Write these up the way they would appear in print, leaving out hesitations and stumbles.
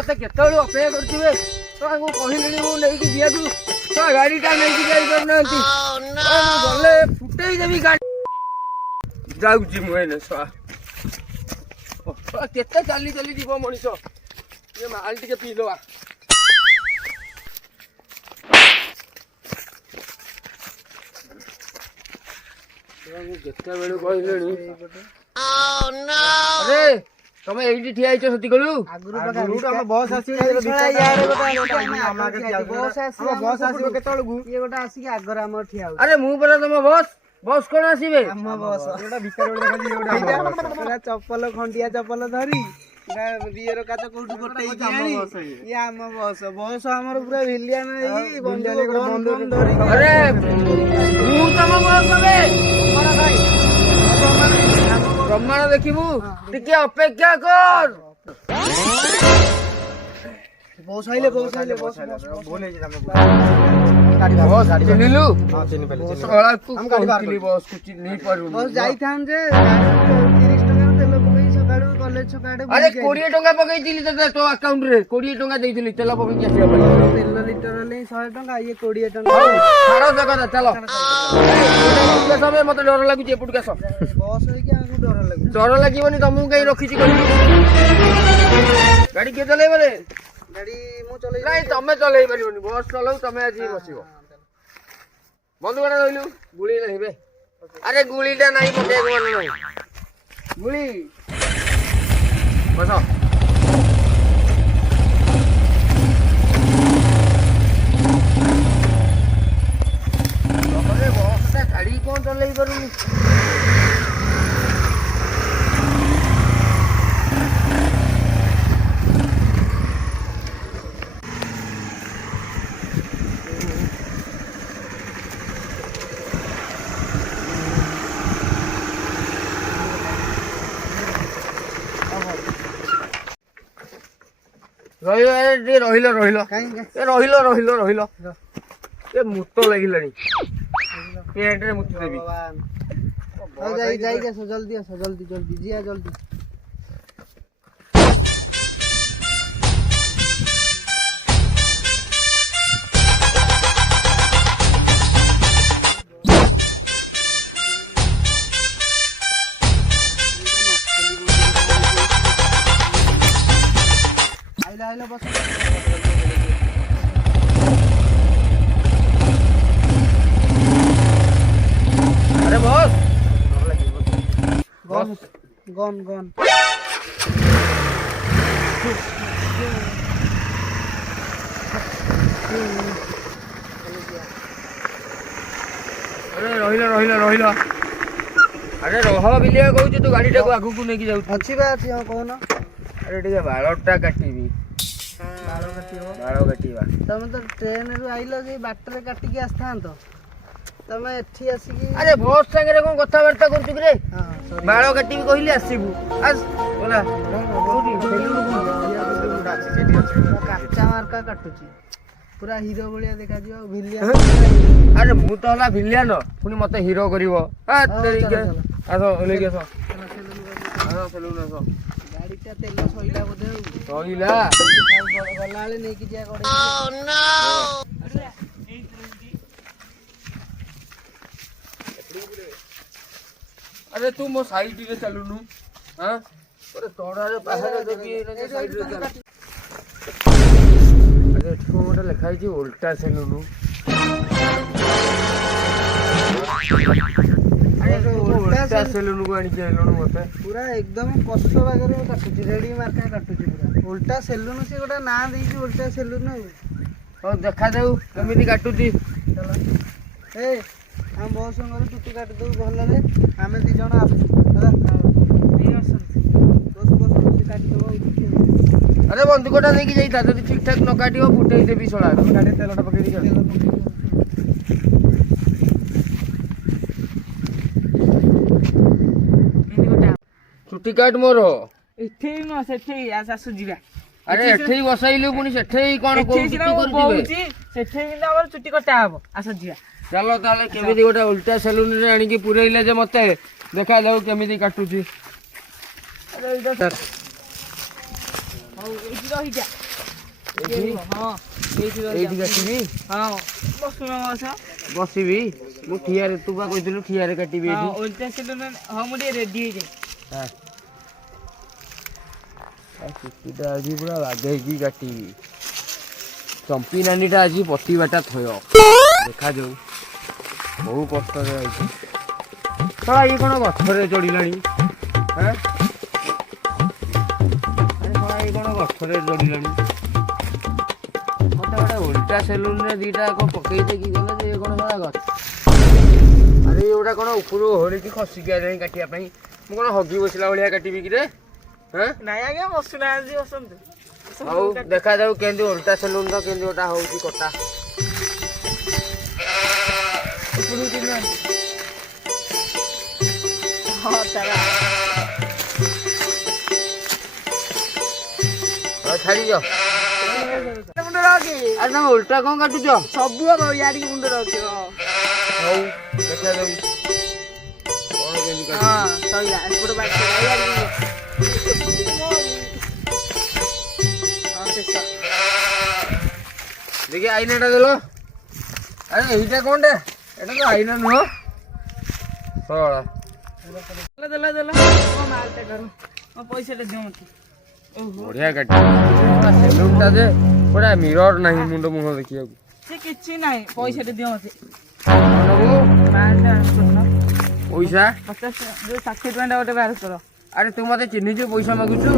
मत केतळू अपेक्षा करथिबे तो कहली मु नहीं दिया तू तो गाड़ीटा नहीं जाई करनांती गले फुटेई देबी गाड़ी जाउची मुएने सा केते चाली चाली जीव मनीष ये माल टिके पी लवा जेते बेलू कहलेनी अरे तमे एठी ठिया आइछ सती गलु आगुरु हम बस आसी यार बस आसी केतळगु ये गोटा आसी आगर हम ठिया अरे मु परा तम बस कोन आसीबे हम बस एटा भीतर ओडे खाली चप्पल खंडिया चप्पल धरी बियर काच कोठु कोटै जानी ये हम बस हमर पूरा भिलिया नै बंदो धरी अरे मु तम बस बे हमरा भाई प्रमाण देखिबू टिके अपेक्षा कर बस आइले बोले जे गाड़ी बस चिनिलु हां चिनि पले सळा तू हम गाड़ी बार बस कुछ नहीं पड़ू बस जाई थान जे 30 टका तेल पकई सकाळू कॉलेज सकाळे अरे 20 टका पकई दिली तो अकाउंट रे 20 टका देइली तेल पकई आसी तेल लीटर ले 100 टका ये 20 टका छाड़ो जगह चलो के समय मत डर लागु जे पुट के सब बस होई के आगु डर लागिबनी तमु कहीं रखिछि कहली गाड़ी के चलेबे रे गाड़ी मु चले नहीं तमे चलेई परिबनी बस चलाउ तमे आज बसिबो बंधु गडा रहिलु गुली नहीं बे अरे गुलीटा नहीं पके मन नहीं गुली बस अरे बसटा गाड़ी कोन चलेई करूनी रहिलो ए मुतो लागिलानी पेंट रे मुतो देबी भगवान जाई के सो जल्दी जिया जल्दी आइला बस अरे बॉस गन अरे रहिलो अरे रह बिलिया कहू तू गाड़ी टाको आगु को नेकी जाउ अच्छी बात है कोन अरे ठीक है बालटा काटीबी बाल काटीबा तमे तो ट्रेन रु आइलो जे बाटरे काटी के आस्थान तो तमे एठी आसी की अरे बॉस संगे रे कोन कथा वार्ता करछु रे हां बाल काटीबी कहली आसीबू आज बोला कोठी सेलुन को सेठी काचा मार्का काटुची पूरा हीरो बलिया देखा जियो भिलिया अरे मु तो हला भिलियन पुनी मते हीरो करिवो आ तेरी के आसो ओले के आसो हां सेलुन आसो गाड़ी ता तेल सइला बोदे सइला गलाले नै कि जिया करे ओह नो अरे तू मो साइड रे चलुनु हां अरे तोड़ा रे बाहर देखि रे साइड रे चल अरे ठो मोटा लिखाई छी उल्टा सेलुनु अरे उल्टा सेलुनु को आनी चलुनु मते पूरा एकदम कष्ट बागर काटुची रेडी मार्का काटुची पूरा उल्टा सेलुनु से गोटा ना देई उल्टा सेलुनु हो देखा जाऊ केमिति काटुची चलो ए हम बहुत संगर चुटी काट दो भल रे हमें दी जण आसु चला नहीं आसन बस काट दो अरे बंदूकटा लेके जाइता जदी ठीक ठाक न काटियो फुटेई देबी सोला गाड़ी तेलटा पकई दी चुटी काट मोर एठे न सेठे आसु जीवा अरे एठे बसाइलु पुनी सेठे कोन को चुटी कर दिबे सेठे बिना हमर चुटी कटा हबो आसु जीवा चलो ताले केमिति गोटा उल्टा सैलून रे आनी की पुरैले जे मते देखा जाऊ केमिति काटुची अरे इधर सर हाउ इधर रही जा ହଁ ଏଇଠି କାଟିବି। ହଁ ବସୁନ ବସ ବସିବି ମୁଁ ଠିଆରେ, ତୁ ବା କହିଥିଲୁ ଠିଆରେ କାଟିବି ଏଇଠି। ଓଲଟା ସେଲୁନ। ହଁ ମୁଁ ଟିକେ ରେଡି ହେଇଯାଏ। ଚୁଟିଟା ଆଜି ପୁରା ବାଗେଇକି କାଟିବି। ଚମ୍ପି ନାନୀଟା ଆଜି ପତିବାଟା ଥୟ ଦେଖାଯାଉ। ବହୁ କଷ୍ଟରେ ଆଇଛି। ଶଳା ଇଏ କ'ଣ ଗଛରେ ଚଢ଼ିଲାଣି? ଆରେ ଶଳା ଇଏ କ'ଣ ଗଛରେ ଚଢ଼ିଲାଣି? ମତେ ଗୋଟେ ଓଲଟା ସେଲୁନରେ ଦିଟା ପକେଇ ଦେଇକି ଗଲେ ଯେ ଇଏ କ'ଣ ଶଳା ଗଛ। ଆରେ ଇଏ ଗୋଟା କ'ଣ ଉପରୁ ଓହଳିକି ଖସିକି ଆଇଲାଣି କାଟିବା ପାଇଁ। ମୁଁ କ'ଣ ହଗି ବସିଲା ଭଳିଆ କାଟିବି କିରେ? ନାଇଁ ଆଜ୍ଞା ବସୁନାହାନ୍ତି, ବସନ୍ତୁ। ହଉ ଦେଖାଯାଉ କେମିତି ଓଲଟା ସେଲୁନର କେମିତି ଗୋଟା ହଉଛି କଟା। ଛାଡ଼ିଛ ଆରେ ତମେ ଓଲଟା କ'ଣ କାଟୁଛ? ସବୁ ୟାରିକି ମୁଣ୍ଡ ରଖିବ। ହଉ ଦେଖାଯାଉ କ'ଣ କେମିତି କାଟୁଛ। ହଁ ସଇଲା ଏପଟେ ବାଟ ଦେଖି ଆଇନାଟା ଦେଲ। ଆରେ ଏଇଟା କ'ଣଟା? ଏଇଟା ତ ଆଇନା ନୁହଁ। ଶଳା ଦେଲା ଦେଲା ମାଲଟା କର ପଇସାଟା ଦିଅ ମତେ। ବଢିଆ କାଟି ସେଲୁନଟା ଯେ ପୁରା ମିରର ନାହିଁ ମୁଣ୍ଡ ମୁହଁ ଦେଖିବାକୁ। ସେ କିଛି ନାହିଁ, ପଇସାଟା ଦିଅ ମତେ। ପଇସା 50 ଟଙ୍କା ଗୋଟେ ବାହାର କର। ଆରେ ତୁ ମତେ ଚିହ୍ନିଛୁ ପଇସା ମାଗୁଛୁ?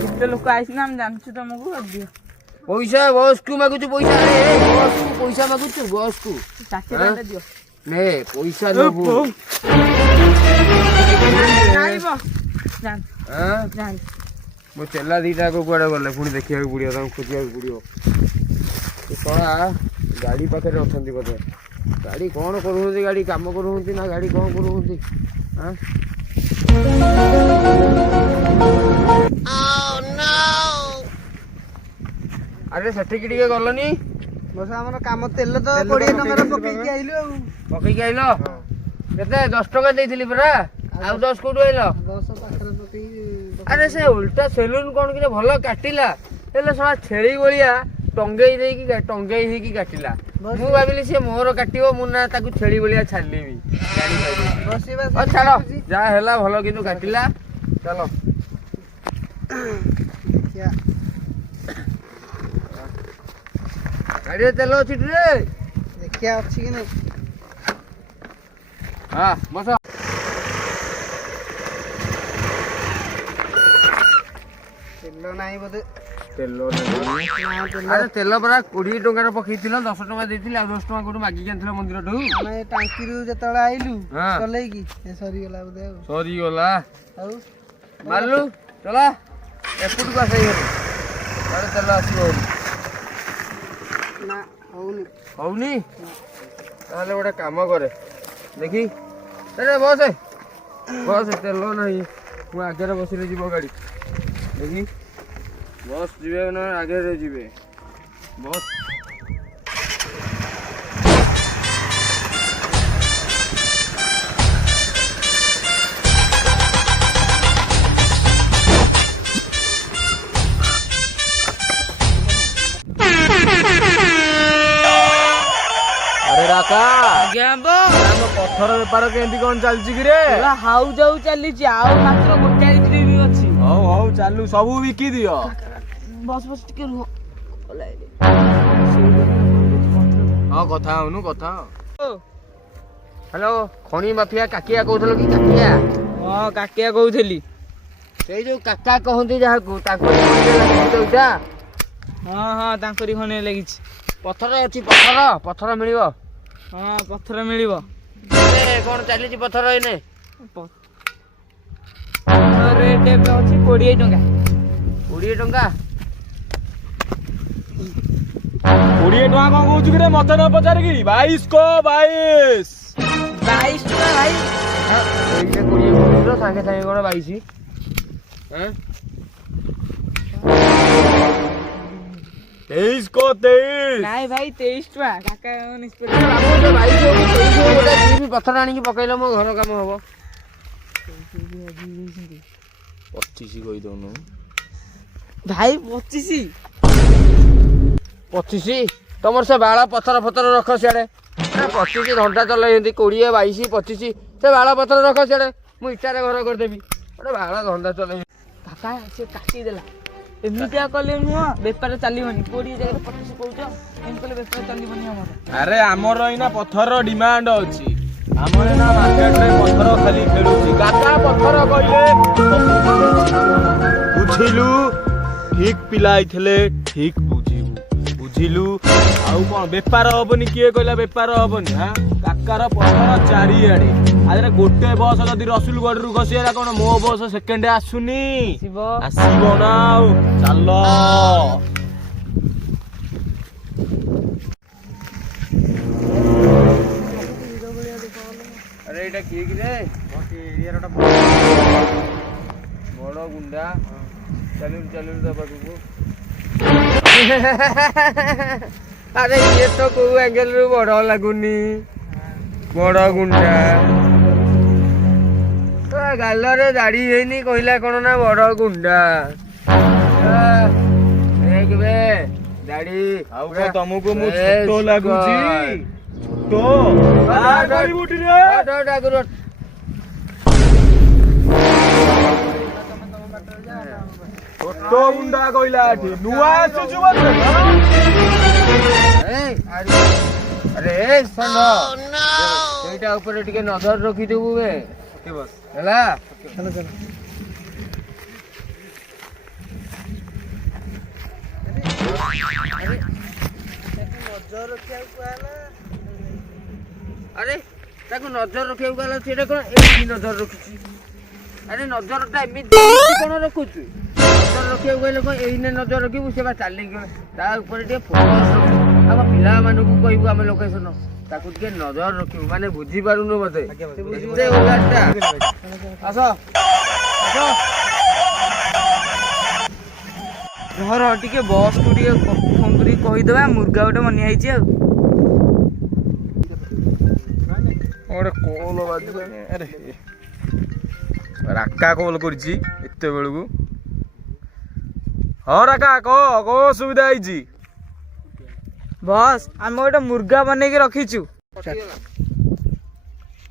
କେତେ ଲୋକ ଆଇସିନା ଆମେ ଜାଣିଛୁ ତମକୁ। ଦିଅ ପଇସା। ବସକୁ ମାଗୁଛୁ ପଇସା? ବସକୁ ପଇସା ମାଗୁଛୁ? ବସକୁ 60 ଟଙ୍କା ଦିଅ। ନେ ପଇସା ନବୁ। ମୋ ଚେଲା ଦିଟା କୁଆଡେ ଗଲେ ପୁଣି ଦେଖିବାକୁ ପଡିବ, ତାଙ୍କୁ ଖୋଜିବାକୁ ପଡିବ। ଶଳା ଗାଡି ପାଖରେ ଅଛନ୍ତି ବୋଧେ। ଗାଡି କ'ଣ କରୁଛନ୍ତି? ଗାଡି କାମ କରୁଛନ୍ତି ନା ଗାଡି କ'ଣ କରୁଛନ୍ତି? ଆରେ ସେଠିକି ଟିକେ ଗଲନି? ବସ ଆମର କାମ ତେଲ ତ 20 ଟଙ୍କାର ପକେଇକି ଆଇଲୁ ଆଉ। ପକେଇକି ଆଇଲ? କେତେ? 10 ଟଙ୍କା ଦେଇଥିଲି ପରା। ଆଉ 10 କୋଉଠୁ ଆଇଲ? 10 ପାଖରେ ପକେଇକି। ଆରେ ସେ ଓଲଟା ସେଲୁନ କ'ଣ କି ଭଲ କାଟିଲା, ହେଲେ ଶଳା ଛେଳି ଭଳିଆ ଟଙ୍ଗେଇ ହେଇକି କାଟିଲା। ମୁଁ ଭାବିଲି ସିଏ ମୋର କାଟିବ, ମୁଁ ନା ତାକୁ ଛେଳି ଭଳିଆ ଛାଡ଼ିଲିବି। ଛାଡ଼ ଯାହା ହେଲା ଭଲ, କିନ୍ତୁ କାଟିଲା। ଚାଲ ଗାଡ଼ିରେ ତେଲ ଅଛି ରେ? ଦେଖିବା ଅଛି କି ନାଇଁ। ହଁ ବସ। ତେଲ ନାହିଁ ବୋଧେ। ତେଲ ଆରେ ତେଲ ପରା 20 ଟଙ୍କାର ପକେଇଥିଲ, 10 ଟଙ୍କା ଦେଇଥିଲି। ଆଉ 10 ଟଙ୍କା କୋଉଠୁ ମାଗିକି ଆଣିଥିଲ ମନ୍ଦିରଠୁ? ଆମେ ଟାଙ୍କିରୁ ଯେତେବେଳେ ଆଇଲୁ ହଁ ଚଲେଇକି ସରିଗଲା ବୋଧେ। ଆଉ ସରିଗଲା ଆଉ ମାରିଲୁ ଚଲା ଏପଟକୁ ଆସ। ତେଲ ଆସିବ ନା? ହଉନି? ତାହେଲେ ଗୋଟେ କାମ କରେ ଦେଖି। ବସ ବସ, ତେଲ ନାହିଁ। ମୁଁ ଆଗରେ ବସିଲେ ଯିବ ଗାଡି। ଦେଖି ବସ୍ ଯିବେ ନା ଆଗରେ ଯିବେ? ବସ୍ ପଥର ବେପାର କେମିତି କ'ଣ ଚାଲିଛି କିରେ? ହାଉ ଯାଉ ଚାଲିଛି, ଆଉ ମାତ୍ର ଗୋଟାଏ ଟ୍ରିପ ଅଛି। ହଉ ହଉ ଚାଲୁ, ସବୁ ବିକି ଦିଅ। ବସ ବସ ଟିକେ ରୁହ। ହଁ କଥା ହଉନୁ, କଥା ହ୍ୟାଲୋ। ଖଣି ମାଫିଆ କାକିଆ କହୁଥିଲ କି? କାକିଆ? ହଁ କାକିଆ କହୁଥିଲି। ସେଇ ଯୋଉ କାକା କହନ୍ତି ଯାହାକୁ, ତାଙ୍କୁ ଏଇଟା? ହଁ ହଁ ତାଙ୍କରି ଖଣି ଲାଗିଛି। ପଥର ଅଛି? ପଥର ମିଳିବ? ହଁ ପଥର ମିଳିବ। କ'ଣ ଚାଲିଛି ପଥର ଏଇନେ? ରେଟ୍ ଏବେ ଅଛି 20 ଟଙ୍କା। 20 ଟଙ୍କା? 20 ଟଙ୍କା କ'ଣ କହୁଛୁ କିରେ? ମତେ ନ ପଚାରିକି 22 ଟଙ୍କା ଭାଇ। 20 କହୁଛ, ସାଙ୍ଗେ ସାଙ୍ଗେ କ'ଣ 22? ତେଇଶ କ 23। ନାଇଁ ଭାଇ 23 ଟଙ୍କା। କାକା ନିଷ୍ପତ୍ତି। ପଥର ଆଣିକି ପକେଇଲେ ମୋ ଘର କାମ ହବ। 25 କହିଦଉନୁ ଭାଇ। 25 25 ତମର ସେ ବାଳ ପଥର ଫଥର ରଖ ସିଆଡ଼େ। 25 ଘଣ୍ଟା ଚଲେଇଛନ୍ତି 20 22 25 ସେ ବାଳ ପଥର ରଖ ସିଆଡ଼େ। ମୁଁ ଇଟାରେ ଘର କରିଦେବି ଗୋଟେ ବାଳ ଧନ୍ଦା ଚଲେଇ। କାକା ସେ କାଟିଦେଲା ଏମିତିଆ କଲେ ନୁହଁ ବେପାର ଚାଲିବନି। 20 ଜାଗାରେ 25 କହୁଛ ଏମିତି କଲେ ବେପାର ଚାଲିବନି ଆମର। ଆରେ ଆମର ଏଇନା ପଥର ଡିମାଣ୍ଡ ଅଛି। ଆମର ଏଇନା ମାର୍କେଟରେ ପଥର ଖାଲି ଖେଳୁଛି। କାକା ପଥର କହିଲେ ବୁଝିଲୁ ଠିକ ପିଲା ହେଇଥିଲେ ଠିକ ବୁଝିବୁ ବୁଝିଲୁ। ଆଉ କଣ ବେପାର ହବନି? କିଏ କହିଲା ବେପାର ହବନି? ହଁ କାକାର ପଥର ଚାରିଆଡେ। ଆରେ ଗୋଟେ ବସ ଯଦି ରସୁଲଗଡରୁ ଖସିଗଲା କଣ ମୋ ବସ ସେକେଣ୍ଡ ଆସୁନି? ଆସିବ ନା ଆଉ ଚାଲ। ଆରେ ଏଇଟା କିଏ କି ରେ? ବଡ ଗୁଣ୍ଡା ଚାଲୁନ ଚାଲୁନ ତା ପାଖକୁ। ଆରେ ଇଏ ତ କୋଉ ଆଙ୍ଗେଲରୁ ବଡ ଲାଗୁନି। ବଡ ଗୁଣ୍ଡା ଗାଲରେ ଦାଢି ହେଇନି କହିଲା କଣ ନା ବଡ ଗୁଣ୍ଡା। ଦେଖବେ ଦାଢି ଆଉ କଣ ତମକୁ ମୁଁ ଛୋଟ ଲାଗୁଛି? ଛୋଟ ଛୋଟ ଗୁଣ୍ଡା କହିଲା ଏଠି ନୂଆ ଆସିଛୁ ବୋଧେ? ଆରେ ସାଙ୍ଗ ସେଇଟା ଉପରେ ଟିକେ ନଜର ରଖିଥିବୁ ବେ ହେଲା। ଆରେ ତାକୁ ନଜର ରଖିବାକୁ ଗଲା ସେଇଟା କଣ ଏଇଠି ନଜର ରଖୁଛି? ଆରେ ନଜରଟା ଏମିତି କଣ ରଖୁଛୁ? ନଜର ରଖିବାକୁ ଗଲେ କଣ ଏଇନେ ନଜର ରଖିବୁ? ସେ ବା ଚାଲିକି ତା ଉପରେ ଟିକେ ଫୋକସ୍ ରଖିବୁ। ଆମ ପିଲାମାନଙ୍କୁ କହିବୁ ଆମେ ଲୋକେସନ ତାକୁ ଟିକେ ନଜର ରଖିବୁ। ମାନେ ବୁଝିପାରୁନୁ ମତେ ଏତେ ଓଲାଟା। ଆସ ଘର ଟିକେ ବସ୍ କୁ ଟିକେ ଫୋନ କରିକି କହିଦବା ମୁର୍ଗା ଗୋଟେ ମନିଆ ହେଇଛି ଆଉ। ଗୋଟେ କଲ ବାଜିଲାଣି। ଆରେ ରାକା କଲ କରିଛି ଏତେବେଳକୁ। ହଁ ରାକା କହ କଣ ଅସୁବିଧା ହେଇଛି? ବସ୍ ଆମେ ଗୋଟେ ମୁର୍ଗା ବନେଇକି ରଖିଛୁ।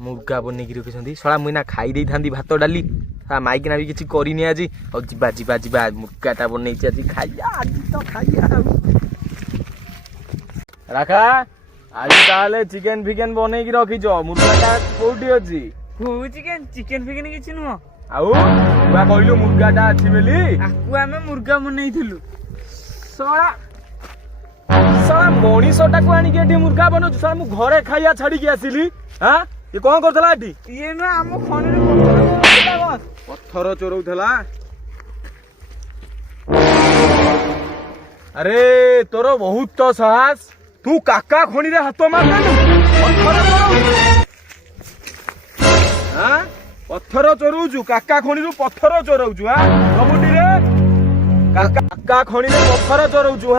ମୁର୍ଗା ବନେଇକି ରଖିଛନ୍ତି? ଶଳା ମୁଁ ଏଇନା ଖାଇ ଦେଇଥାନ୍ତି ଭାତ ଡାଲି। ମାଇକିନା ବି କିଛି କରିନି ଆଜି। ଆଉ ଯିବା ଯିବା ଯିବା ମୁର୍ଗାଟା ବନେଇଛି ଆଜି ଖାଇବା। ଆଜି ତ ଖାଇବା ଆଉ। ରାକା ଆଜି ତାହେଲେ ଚିକେନ ଫିକେନ ବନେଇକି ରଖିଛ। ମୁର୍ଗାଟା କୋଉଠି ଅଛି? କୋଉ ଚିକେନ ଫିକେନ କିଛି ନୁହଁ। ଆଉ ତୁ କହିଲୁ ମୁର୍ଗାଟା ଅଛି ବୋଲି। ଆକୁ ଆମେ ମୁର୍ଗା ବନେଇଥିଲୁ। ଶଳା ଶଳା ମଣିଷଟାକୁ ଆଣିକି ଏଠି ମୁର୍ଗା ବନଉଛୁ? ଶଳା ମୁଁ ଘରେ ଖାଇବା ଛାଡିକି ଆସିଲି। ହଁ ଇଏ କଣ କରୁଥିଲା ଏଠି? ଇଏ ନୁହଁ ଆମ ଖଣିରେ ପଥର ଚୋରଉଥିଲା। ଆରେ ତୋର ବହୁତ ସାହସ। ତୁ କାକା ଖଣିରେ ହାତ ମାରିଦେଲୁ? ପଥର ଚୋରଉଛୁ? କାକା ଖଣିରୁ ପଥର ଚୋରଉଛୁ? ସବୁଠିରେ କାକା ଖଣିରେ ପଥର ଚୋରଉଛୁ?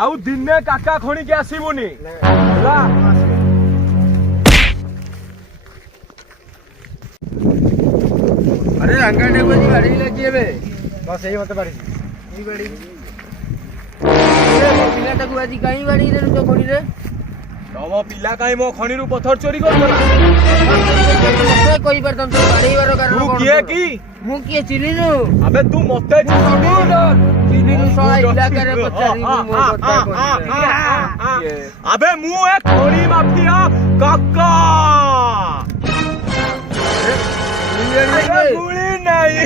ଆଉ ଦିନେ କାକା ଖଣିକି ଆସିବୁନି ହେଲା? ଆରେ ରାଙ୍ଗାଟେ ବସି ବାଡେଇଲା କିଏ ବେ? ସେଇ ମତେ ବାଡିଛି। ମୋ ପିଲାଟାକୁ ଆଜି କାହିଁ ବାଡେଇଦେଲୁ ତୋ ଖଣିରେ? ତମ ପିଲା କାହିଁ ମୋ ଖଣିରୁ ପଥର ଚୋରି କରୁଥିଲା? ମତେ କହିପାରିଥାନ୍ତୁ ବାଡେଇବାର କାରଣ ତୁ କଣ? କିଏ କି? ମୁଁ କିଏ ଚିହ୍ନିନୁ? ଆବେ ତୁ ମତେ ଚିହ୍ନିନୁ ଶଳା ଇଲାକାରେ ପଚାରିବୁ ମୋ କଥା ଆବେ ମୁଁ ଏ ଖଣି ମାଫିଆ କାକା। ଗୁଳି ନାହିଁ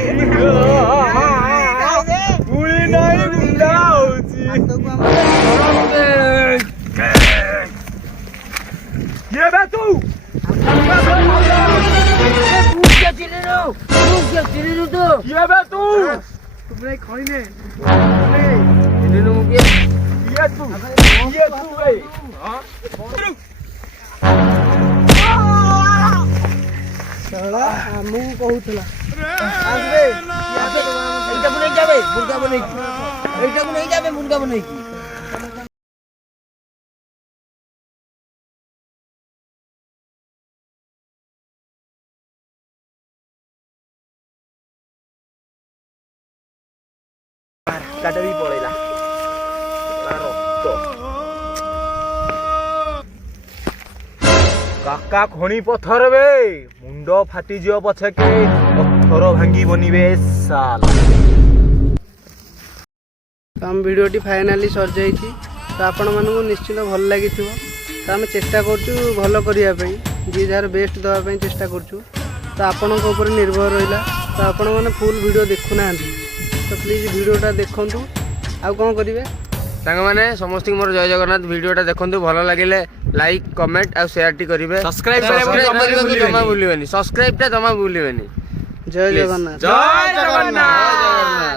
ଗୁଳି ନାହିଁ ଗୁଣ୍ଡା ହଉଛି। କିଏ ବେ ତୁ? ଚିହ୍ନିନୁ ତୁ? କିଏ ବେ ତୁ? ଖଇନେ ଚିହ୍ନିନୁ ମୁଁ କିଏ? କିଏ ତୁ? କିଏ ତୁ ବେ? ଆମକୁ କହୁଥିଲା ଏଇଟାକୁ ନେଇ ଯାବେ ମୁର୍ଗା ବନେଇକି। ଏଇଟାକୁ ନେଇ ଯାବେ ମୁର୍ଗା ବନେଇକି। କାକାଟେ ବି ପଳେଇଲା। କାକା ଖଣି ପଥର ବେ ମୁଣ୍ଡ ଫାଟିଯିବ ପଛକେ ପଥର ଭାଙ୍ଗିବନି ବେ ସାଲା। ତ ଆମ ଭିଡ଼ିଓଟି ଫାଇନାଲି ସରିଯାଇଛି। ତ ଆପଣମାନଙ୍କୁ ନିଶ୍ଚିତ ଭଲ ଲାଗିଥିବ। ତ ଆମେ ଚେଷ୍ଟା କରୁଛୁ ଭଲ କରିବା ପାଇଁ, ଯିଏ ଯାହାର ବେଷ୍ଟ ଦେବା ପାଇଁ ଚେଷ୍ଟା କରୁଛୁ। ତ ଆପଣଙ୍କ ଉପରେ ନିର୍ଭର ରହିଲା। ତ ଆପଣମାନେ ଫୁଲ୍ ଭିଡ଼ିଓ ଦେଖୁନାହାନ୍ତି, ତ ପ୍ଲିଜ୍ ଭିଡ଼ିଓଟା ଦେଖନ୍ତୁ। ଆଉ କ'ଣ କରିବେ ସାଙ୍ଗମାନେ ସମସ୍ତଙ୍କୁ ମୋର ଜୟ ଜଗନ୍ନାଥ। ଭିଡ଼ିଓଟା ଦେଖନ୍ତୁ, ଭଲ ଲାଗିଲେ ଲାଇକ୍ କମେଣ୍ଟ ଆଉ ସେୟାରଟି କରିବେ। ସବସ୍କ୍ରାଇବ୍ କରିବାକୁ ଜମା ଭୁଲିବେନି। ସବସ୍କ୍ରାଇବଟା ଜମା ଭୁଲିବେନି। ଜୟ ଜଗନ୍ନାଥ। ଜୟ ଜଗନ୍ନାଥ।